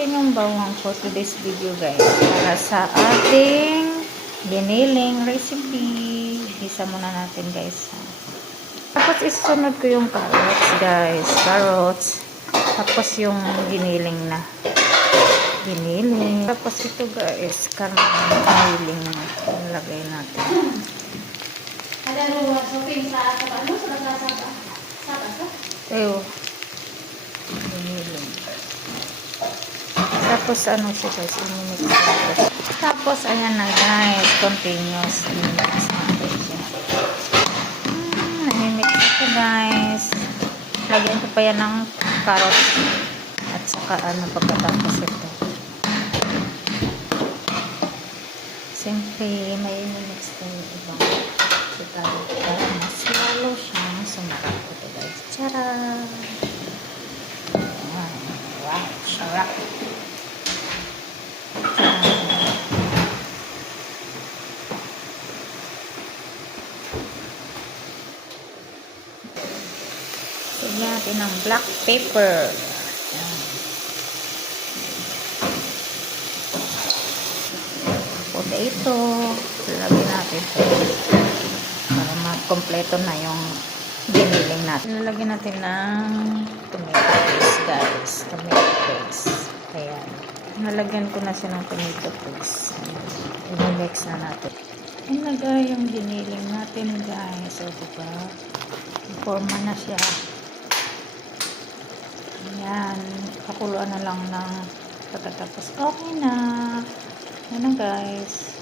natin yung bawang for today's video guys. Para sa ating giniling recipe. Isa muna natin guys. Tapos isunod ko yung carrots guys. Carrots. Tapos yung giniling na. Giniling. Tapos ito guys. Giniling na. Nilagay natin. Ada lu shopping sa ano sa Lazada. Ew. Giniling. Tapos ano siya guys. Inimix natin. Tapos ayan na guys. Continuous. Inimix natin siya. Inimix ito guys. Lagyan ko pa yan ng carrots. At saka ano pagkatapos ito. Siyempre may inimix tayo ibang pagkatapos para mas lalo siyang sumarap ito guys. Tcharam! Wow! Sarap! Lagyan natin ng black pepper. Potato. Lagyan natin ito. Para makompleto na yung giniling natin. Lagyan natin ng tomato paste guys. Tomato paste. Ayan. Nalagyan ko na siya ng tomato paste. I-mix na natin. Ilagay yung giniling natin guys. O diba? Forma na siya. Ayan. Pakuluan na lang ng pagkatapos. Okay na. Ayan na guys.